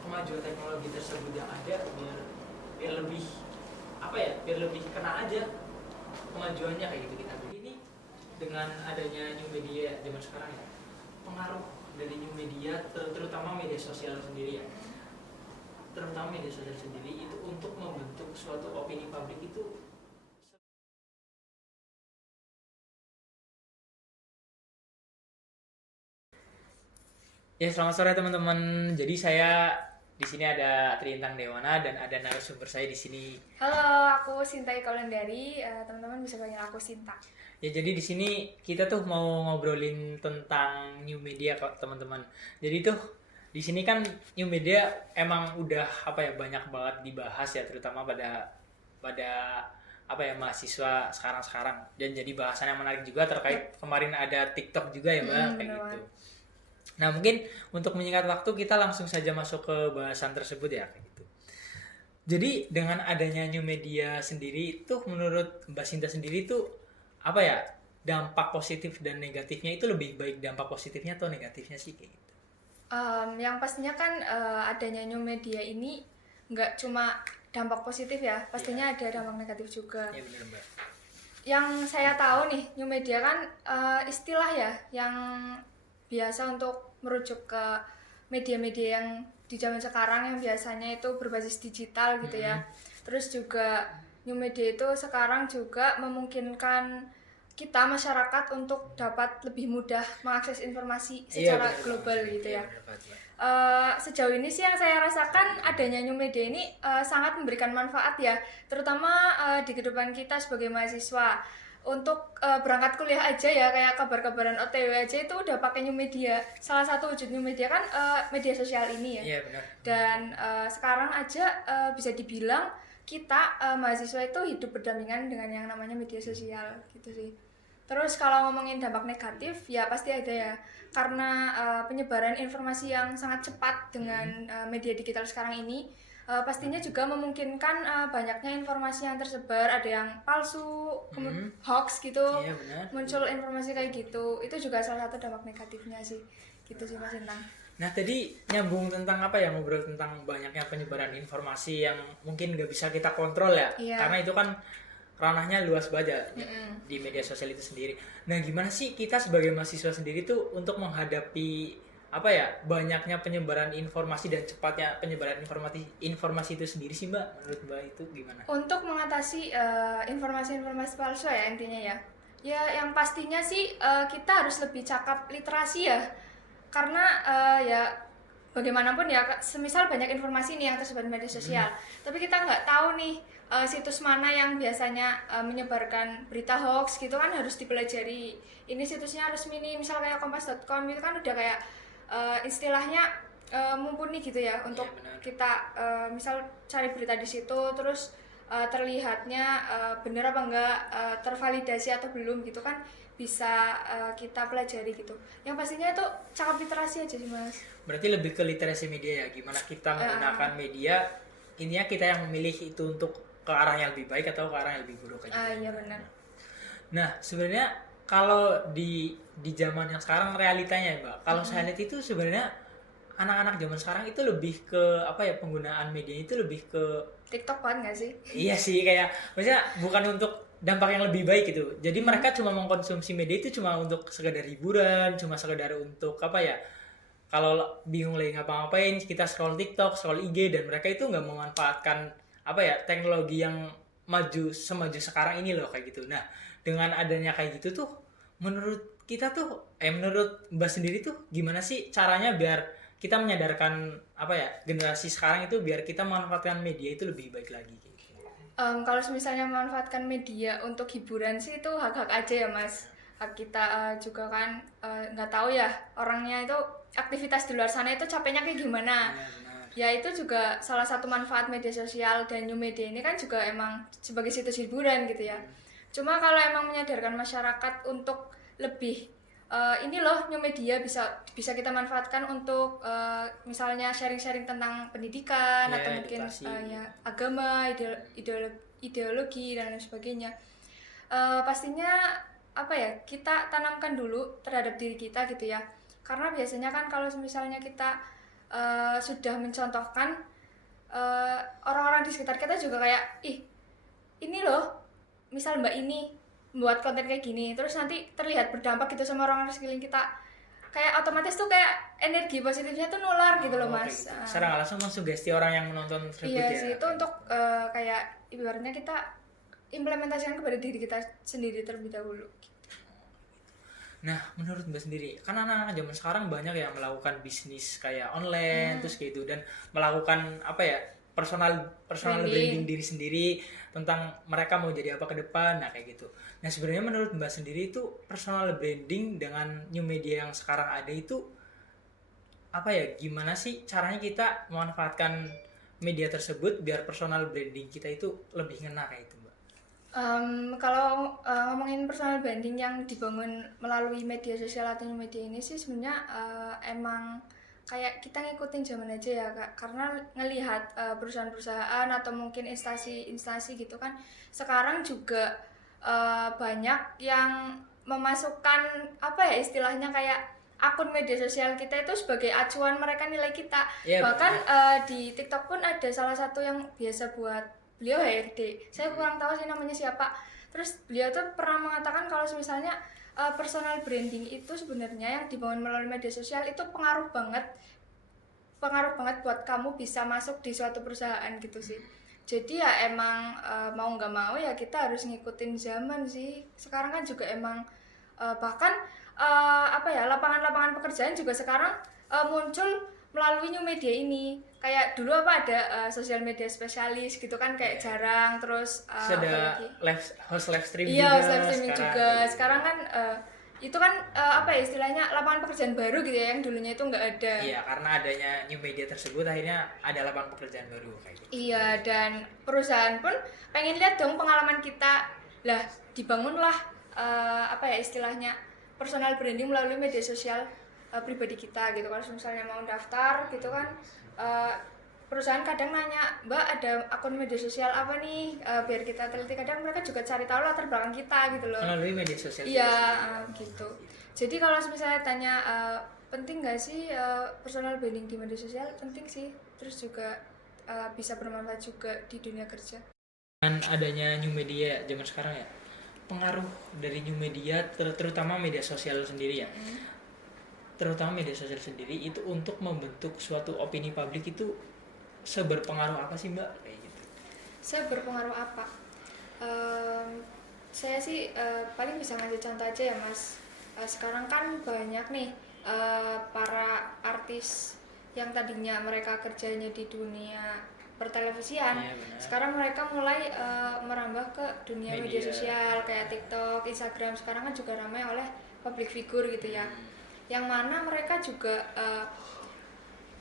kemajuan teknologi tersebut yang ada biar lebih biar lebih kena aja kemajuannya kayak gitu kita. Jadi ini dengan adanya new media zaman sekarang ya, pengaruh dari new media terutama media sosial sendiri ya, terutama media sosial sendiri itu untuk membentuk suatu opini publik itu. Ya, selamat sore teman-teman. Jadi saya di sini ada Trintang Dewana dan ada narasumber saya di sini. Halo, aku Sinta Ikalandari. Teman-teman bisa panggil aku Sinta. Ya, jadi di sini kita tuh mau ngobrolin tentang new media kok, teman-teman. Jadi tuh di sini kan new media emang udah banyak banget dibahas ya, terutama pada pada mahasiswa sekarang-sekarang, dan jadi bahasan yang menarik juga terkait kemarin ada TikTok juga ya, Mbak, kayak gitu. Nah, mungkin untuk menyingkat waktu kita langsung saja masuk ke bahasan tersebut ya, kayak gitu. Jadi dengan adanya new media sendiri itu menurut Mbak Sinta sendiri tuh dampak positif dan negatifnya itu lebih baik dampak positifnya atau negatifnya sih kayak gitu? Yang pastinya kan adanya new media ini nggak cuma dampak positif ya, pastinya ada dampak negatif juga. Iya benar, Mbak. Yang saya tahu nih, new media kan istilah ya yang biasa untuk merujuk ke media-media yang di zaman sekarang yang biasanya itu berbasis digital gitu ya. Terus juga new media itu sekarang juga memungkinkan kita masyarakat untuk dapat lebih mudah mengakses informasi secara global gitu ya. Sejauh ini sih yang saya rasakan adanya new media ini sangat memberikan manfaat ya, terutama di kehidupan kita sebagai mahasiswa. Untuk berangkat kuliah aja ya, kayak kabar-kabaran OTW aja itu udah pakai new media. Salah satu wujud new media kan media sosial ini ya. Iya benar. Dan sekarang aja bisa dibilang kita mahasiswa itu hidup berdampingan dengan yang namanya media sosial gitu sih. Terus kalau ngomongin dampak negatif ya pasti ada ya, karena penyebaran informasi yang sangat cepat dengan media digital sekarang ini pastinya juga memungkinkan banyaknya informasi yang tersebar, ada yang palsu, hoax gitu, Iya, benar. muncul informasi kayak gitu. Itu juga salah satu dampak negatifnya sih, gitu sih Mas Intang. Nah, tadi nyambung tentang ngobrol tentang banyaknya penyebaran informasi yang mungkin nggak bisa kita kontrol ya, Iya. karena itu kan ranahnya luas banget di media sosial itu sendiri. Nah, gimana sih kita sebagai mahasiswa sendiri tuh untuk menghadapi banyaknya penyebaran informasi dan cepatnya penyebaran informasi itu sendiri sih, Mbak? Menurut Mbak itu gimana? Untuk mengatasi informasi-informasi palsu ya intinya ya. Ya yang pastinya sih kita harus lebih cakap literasi ya. Karena ya bagaimanapun ya, semisal banyak informasi nih yang tersebar di media sosial, tapi kita nggak tahu nih situs mana yang biasanya menyebarkan berita hoax gitu kan, harus dipelajari. Ini situsnya resmi nih, misal kayak kompas.com itu kan udah kayak istilahnya mumpuni gitu ya untuk kita misal cari berita di situ, terus terlihatnya bener apa enggak, tervalidasi atau belum gitu kan, bisa kita pelajari gitu. Yang pastinya itu cakap literasi aja sih Mas. Berarti lebih ke literasi media ya, gimana kita menggunakan media, intinya kita yang memilih itu untuk ke arah yang lebih baik atau ke arah yang lebih buruk kayak gitu. Iya benar. Nah, sebenarnya kalau di zaman yang sekarang realitanya ya, Mbak, kalau saya lihat itu sebenarnya anak-anak zaman sekarang itu lebih ke penggunaan media itu lebih ke TikTok kan nggak sih? iya sih, kayak maksudnya bukan untuk dampak yang lebih baik gitu. Jadi mereka cuma mengkonsumsi media itu cuma untuk sekedar hiburan, cuma sekedar untuk kalau bingung lagi ngapa-ngapain kita scroll TikTok, scroll IG, dan mereka itu nggak memanfaatkan teknologi yang semaju sekarang ini loh kayak gitu. Nah, dengan adanya kayak gitu tuh menurut kita tuh menurut Mbak sendiri tuh gimana sih caranya biar kita menyadarkan generasi sekarang itu biar kita memanfaatkan media itu lebih baik lagi gitu. Kalau misalnya memanfaatkan media untuk hiburan sih itu hak-hak aja ya Mas. Hak kita juga kan nggak tahu ya orangnya itu aktivitas di luar sana itu capeknya kayak gimana. Ya itu juga salah satu manfaat media sosial, dan new media ini kan juga emang sebagai situs hiburan gitu ya. Cuma kalau emang menyadarkan masyarakat untuk lebih ini loh, new media bisa bisa kita manfaatkan untuk misalnya sharing-sharing tentang pendidikan atau mungkin ya agama, ideologi dan lain sebagainya. Pastinya apa ya, kita tanamkan dulu terhadap diri kita gitu ya. Karena biasanya kan kalau misalnya kita sudah mencontohkan orang-orang di sekitar kita juga kayak ini loh, misal mbak ini buat konten kayak gini, terus nanti terlihat berdampak gitu sama orang-orang sekeliling kita, kayak otomatis tuh kayak energi positifnya tuh nular gitu loh mas. Gitu. Secara nggak langsung mensugesti orang yang menonton tersebut Iya ya. sih, itu untuk kayak ibaratnya kita implementasikan kepada diri kita sendiri terlebih dahulu. Nah, menurut Mbak sendiri, kan anak-anak zaman sekarang banyak yang melakukan bisnis kayak online terus kayak gitu, dan melakukan apa ya, personal branding diri sendiri tentang mereka mau jadi apa ke depan, nah kayak gitu. Nah, sebenarnya menurut Mbak sendiri itu personal branding dengan new media yang sekarang ada itu apa ya, gimana sih caranya kita memanfaatkan media tersebut biar personal branding kita itu lebih ngena kayak itu, Mbak? Kalau ngomongin personal branding yang dibangun melalui media sosial atau media ini sih sebenarnya emang kayak kita ngikutin zaman aja ya Kak, karena ngelihat perusahaan-perusahaan atau mungkin instansi-instansi gitu kan sekarang juga banyak yang memasukkan apa ya istilahnya kayak akun media sosial kita itu sebagai acuan mereka nilai kita. Iya, Bahkan di TikTok pun ada salah satu yang biasa buat beliau HRD, saya kurang tahu sih namanya siapa. Terus beliau tuh pernah mengatakan kalau misalnya personal branding itu sebenarnya yang dibangun melalui media sosial itu pengaruh banget buat kamu bisa masuk di suatu perusahaan gitu sih. Jadi ya emang mau nggak mau ya kita harus ngikutin zaman sih. Sekarang kan juga emang bahkan apa ya, lapangan-lapangan pekerjaan juga sekarang muncul melalui new media ini. Kayak dulu apa ada sosial media spesialis gitu kan kayak jarang, terus Ada host live stream iya, juga. host live streaming juga. Sekarang kan itu kan apa ya istilahnya lapangan pekerjaan baru gitu ya yang dulunya itu nggak ada. Iya, karena adanya new media tersebut akhirnya ada lapangan pekerjaan baru kayak gitu. Iya, dan perusahaan pun pengen lihat dong pengalaman kita. Lah, dibangunlah apa ya istilahnya personal branding melalui media sosial pribadi kita gitu. Kalau misalnya mau daftar gitu kan perusahaan kadang nanya, "Mbak, ada akun media sosial apa nih?" Biar kita teliti, kadang mereka juga cari tahu latar belakang kita gitu loh. Melalui media sosial. Iya, gitu. Jadi kalau misalnya tanya penting nggak sih personal branding di media sosial? Penting sih. Terus juga bisa bermanfaat juga di dunia kerja. Dengan adanya new media zaman sekarang ya, pengaruh dari new media terutama media sosial sendiri ya. Terutama media sosial sendiri itu untuk membentuk suatu opini publik itu seberpengaruh apa sih Mbak? Kayak gitu. Saya berpengaruh apa? Saya sih paling bisa ngasih contoh aja ya Mas. Sekarang kan banyak nih para artis yang tadinya mereka kerjanya di dunia pertelevisian, Iya, benar. sekarang mereka mulai merambah ke dunia media sosial kayak TikTok, Instagram. Sekarang kan juga ramai oleh public figure gitu ya, yang mana mereka juga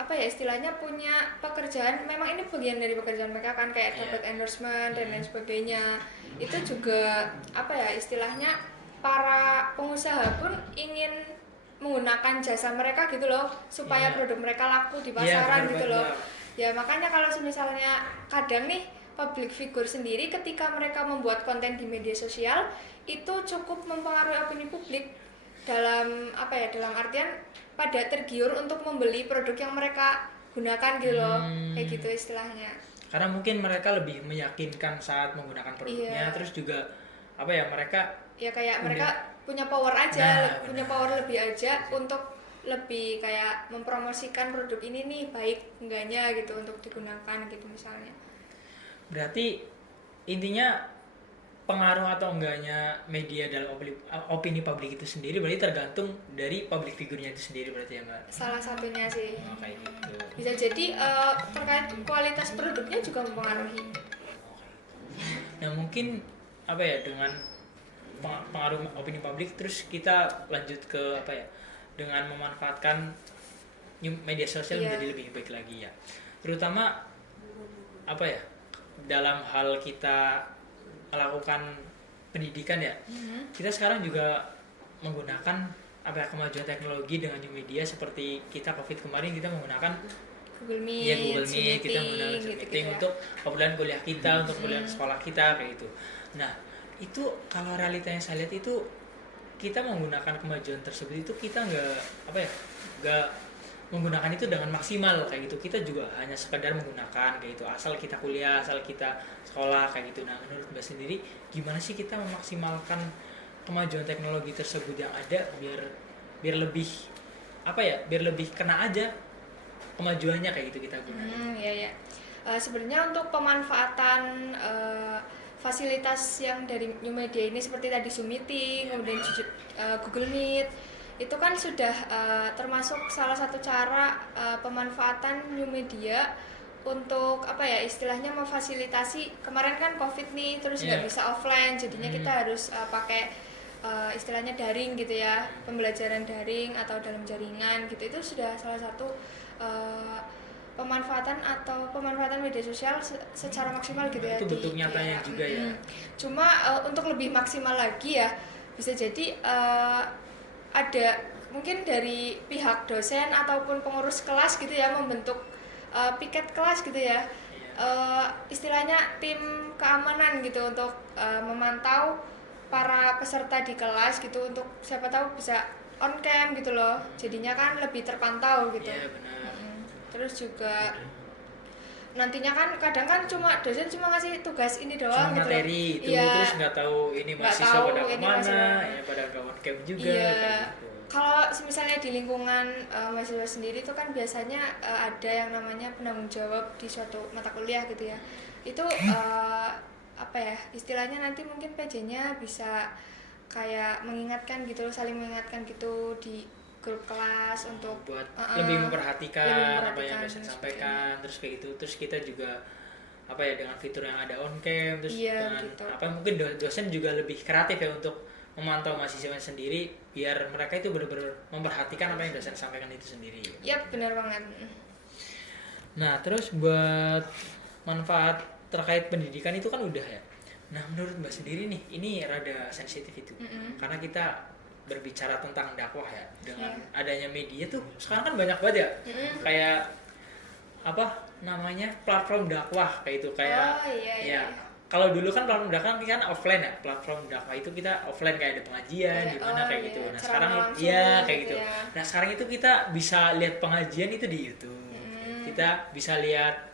apa ya istilahnya punya pekerjaan, memang ini bagian dari pekerjaan mereka kan kayak dapat endorsement dan lain sebagainya. Itu juga apa ya istilahnya para pengusaha pun ingin menggunakan jasa mereka gitu loh supaya produk mereka laku di pasaran gitu loh. Ya makanya kalau misalnya kadang nih public figure sendiri ketika mereka membuat konten di media sosial itu cukup mempengaruhi opini publik dalam apa ya, dalam artian pada tergiur untuk membeli produk yang mereka gunakan gitu loh. Kayak gitu istilahnya. Karena mungkin mereka lebih meyakinkan saat menggunakan produknya, terus juga apa ya, mereka ya kayak mereka punya power aja, punya power lebih aja untuk lebih kayak mempromosikan produk ini nih baik enggaknya gitu untuk digunakan gitu misalnya. Berarti intinya pengaruh atau enggaknya media dalam opini publik itu sendiri berarti tergantung dari public figure-nya itu sendiri berarti ya Mbak? Salah satunya sih. Kayak gitu. Bisa jadi terkait kualitas produknya juga mempengaruhi. Nah mungkin apa ya, dengan pengaruh opini publik terus kita lanjut ke apa ya, dengan memanfaatkan media sosial menjadi lebih baik lagi ya, terutama apa ya dalam hal kita melakukan pendidikan ya. Kita sekarang juga menggunakan apa ya, kemajuan teknologi dengan new media seperti kita COVID kemarin kita menggunakan Google Meet, ya Google Meet, kita menggunakan gitu, meeting ya. untuk keperluan kuliah kita, untuk keperluan sekolah kita kayak gitu. Nah itu kalau realitanya saya lihat itu kita menggunakan kemajuan tersebut itu kita nggak apa ya, nggak menggunakan itu dengan maksimal kayak gitu. Kita juga hanya sekedar menggunakan kayak gitu, asal kita kuliah, asal kita sekolah kayak gitu. Nah, menurut Mbak sendiri gimana sih kita memaksimalkan kemajuan teknologi tersebut yang ada biar biar lebih apa ya, biar lebih kena aja kemajuannya kayak gitu kita gunain. Ya ya. Sebenarnya untuk pemanfaatan fasilitas yang dari new media ini seperti tadi Zoom meeting, kemudian Google Meet, itu kan sudah termasuk salah satu cara pemanfaatan new media untuk apa ya, istilahnya memfasilitasi. Kemarin kan COVID nih, terus nggak bisa offline, jadinya kita harus pakai istilahnya daring gitu ya, pembelajaran daring atau dalam jaringan gitu. Itu sudah salah satu pemanfaatan media sosial secara maksimal gitu ya. Itu bentuk nyatanya juga ya. Cuma untuk lebih maksimal lagi ya, bisa jadi ada mungkin dari pihak dosen ataupun pengurus kelas gitu ya, membentuk piket kelas gitu ya. Istilahnya tim keamanan gitu untuk memantau para peserta di kelas gitu, untuk siapa tahu bisa on cam gitu loh, jadinya kan lebih terpantau gitu. Iya benar. Terus juga nantinya kan kadang kan cuma dosen cuma ngasih tugas ini doang cuma gitu materi loh. itu, Iya. terus nggak tahu ini Nggak mahasiswa tahu pada ini kemana mahasiswa. ya, pada nggak on cam juga Iya. kayak gitu. Kalau misalnya di lingkungan mahasiswa sendiri itu kan biasanya ada yang namanya penanggung jawab di suatu mata kuliah gitu ya. Itu apa ya, istilahnya nanti mungkin PJ-nya bisa kayak mengingatkan gitu, saling mengingatkan gitu di grup kelas untuk buat lebih memperhatikan apa yang dosen seperti sampaikan, terus kayak gitu. Terus kita juga apa ya, dengan fitur yang ada on cam, terus Iya, dengan gitu. apa mungkin dosen juga lebih kreatif ya untuk memantau mahasiswa sendiri, biar mereka itu benar-benar memperhatikan apa yang dosen sampaikan itu sendiri. Iya, benar banget. Nah, terus buat manfaat terkait pendidikan itu kan udah ya. Nah, menurut Mbak sendiri nih, ini rada sensitif itu. Karena kita berbicara tentang dakwah ya. Dengan adanya media tuh sekarang kan banyak banget ya. Kayak apa namanya? Platform dakwah kayak itu, kayak iya. kalau dulu kan platform dakwah kan offline ya. Platform dakwah itu kita offline, kayak ada pengajian di mana kayak gitu. Nah, sekarang kayak gitu. Ya. Nah, sekarang itu kita bisa lihat pengajian itu di YouTube. Kita bisa lihat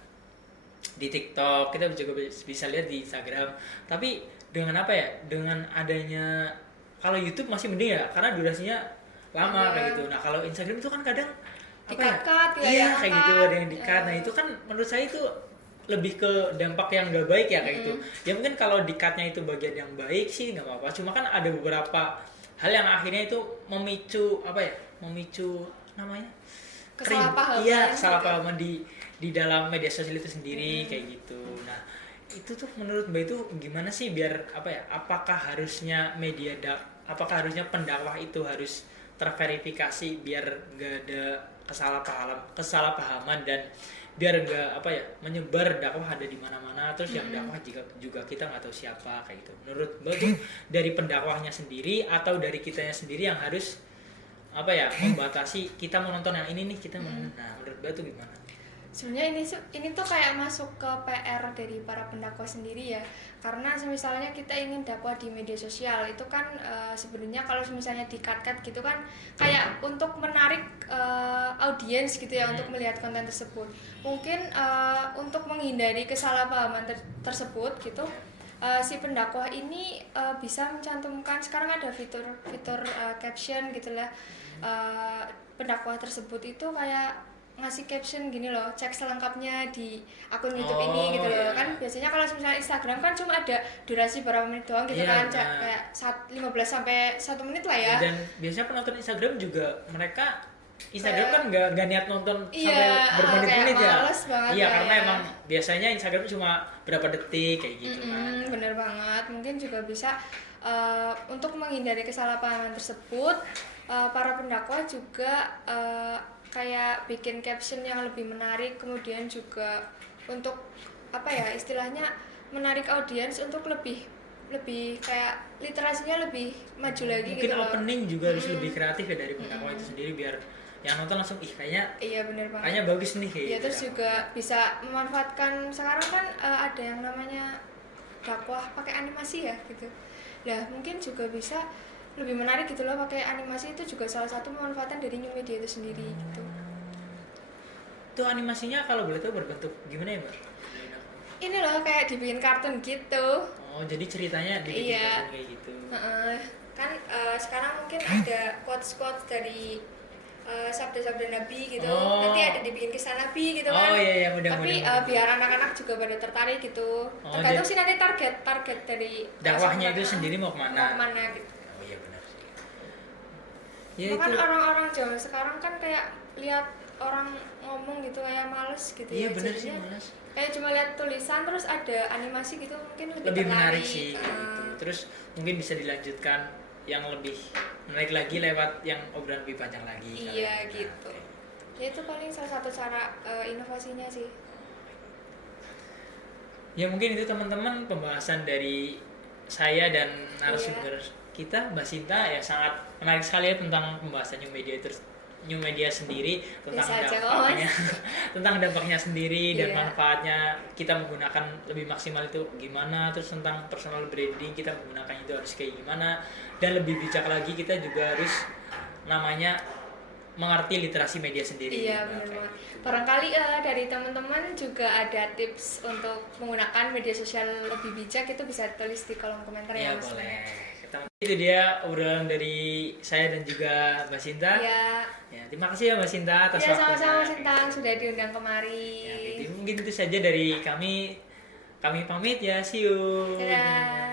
di TikTok, kita juga bisa lihat di Instagram. Tapi dengan apa ya? Dengan adanya, kalau YouTube masih mending ya, karena durasinya lama kayak gitu. Nah, kalau Instagram itu kan kadang Di-cut ya? Iya, kayak gitu, ada yang di-cut. Nah, itu kan menurut saya itu lebih ke dampak yang gak baik ya kayak gitu. Ya mungkin kalau di-cutnya itu bagian yang baik sih nggak apa-apa. Cuma kan ada beberapa hal yang akhirnya itu memicu apa ya? Memicu namanya Kesalahpahaman. Iya, kesalahpahaman di dalam media sosial itu sendiri kayak gitu. Nah, itu tuh menurut Mbak itu gimana sih biar apa ya? Apakah harusnya apakah harusnya pendakwah itu harus terverifikasi biar nggak ada kesalahpahaman dan biar nggak apa ya, menyebar dakwah ada di mana-mana, terus yang dakwah juga kita nggak tahu siapa kayak gitu. Menurut Mbak tuh dari pendakwahnya sendiri atau dari kitanya sendiri yang harus apa ya, membatasi kita mau nonton yang ini nih, kita mau. Nah, menurut Mbak tuh gimana? Sebenarnya ini tuh kayak masuk ke PR dari para pendakwah sendiri ya, karena misalnya kita ingin dakwah di media sosial itu kan sebenarnya kalau misalnya di-cut gitu kan kayak untuk menarik audiens gitu ya, untuk melihat konten tersebut. Mungkin untuk menghindari kesalahpahaman tersebut gitu, si pendakwah ini bisa mencantumkan, sekarang ada fitur caption gitu lah. Pendakwah tersebut itu kayak ngasih caption gini loh, cek selengkapnya di akun YouTube ini gitu loh. Iya. Kan biasanya kalau misalnya Instagram kan cuma ada durasi berapa menit doang gitu Iya, kan, kayak 15 sampai 1 menit lah ya. Dan biasanya penonton Instagram juga mereka Instagram kan nggak niat nonton Iya, sampai bermenit-menit ya. males banget Iya, ya. karena emang biasanya Instagram cuma berapa detik kayak gitu kan. Bener banget. Mungkin juga bisa untuk menghindari kesalahpahaman tersebut, para pendakwah juga kayak bikin caption yang lebih menarik, kemudian juga untuk apa ya, istilahnya menarik audiens untuk lebih kayak literasinya lebih maju lagi. Mungkin gitu loh. opening juga harus lebih kreatif ya dari pendakwah itu sendiri, biar yang nonton langsung kayaknya Iya bener banget. kayaknya bagus nih kayak Iya, gitu. terus juga bisa memanfaatkan sekarang kan ada yang namanya dakwah pakai animasi ya gitu. Nah, mungkin juga bisa lebih menarik gitu loh pakai animasi, itu juga salah satu pemanfaatan dari new media itu sendiri gitu. Itu animasinya kalau boleh tahu berbentuk gimana ya, Mbak? Ini loh kayak dibikin kartun gitu. Oh, jadi ceritanya dibikin Iya. kartun kayak gitu. Kan sekarang mungkin ada quotes-quotes dari sabda-sabda Nabi gitu. Oh. Nanti ada dibikin kisah Nabi gitu Oh, kan. iya, iya, Tapi mudah-mudahan. biar anak-anak juga pada tertarik gitu. Oh, Tergantung jadi- sih nanti target dari Dakwahnya itu sekolah. sendiri mau kemana? Mau kemana gitu. Oh iya benar sih. Ya Bahkan itu. orang-orang zaman sekarang kan kayak lihat orang ngomong gitu kayak males gitu Iya ya. benar sih, Jadinya Mas. kayak cuma lihat tulisan terus ada animasi gitu mungkin lebih, Lebih menarik tertarik. sih Ah. gitu. Terus mungkin bisa dilanjutkan yang lebih menarik lagi lewat yang obrolan lebih panjang lagi. Iya, Nah, gitu. oke. Ya itu paling salah satu cara inovasinya sih. Ya mungkin itu teman-teman pembahasan dari saya dan narasumber kita Mbak Sinta ya sangat menarik sekali ya tentang pembahasan new media sendiri tentang Bisa aja, dampaknya tentang dampaknya sendiri dan Iya. manfaatnya kita menggunakan lebih maksimal itu gimana, terus tentang personal branding kita menggunakannya itu harus kayak gimana, dan lebih bijak lagi kita juga harus namanya mengerti literasi media sendiri. Iya Mbak, benar kayak banget. gitu. Barangkali dari teman-teman juga ada tips untuk menggunakan media sosial lebih bijak, itu bisa tulis di kolom komentar Ya ya Mas. boleh. Itu dia obrolan dari saya dan juga Mbak Sinta. Iya. Ya, terima kasih ya Mbak Sinta atas Iya waktunya. sama-sama Mas Intang sudah diundang kemari. Ya, gitu. Mungkin itu saja dari kami. Kami pamit ya. See you. Dadah.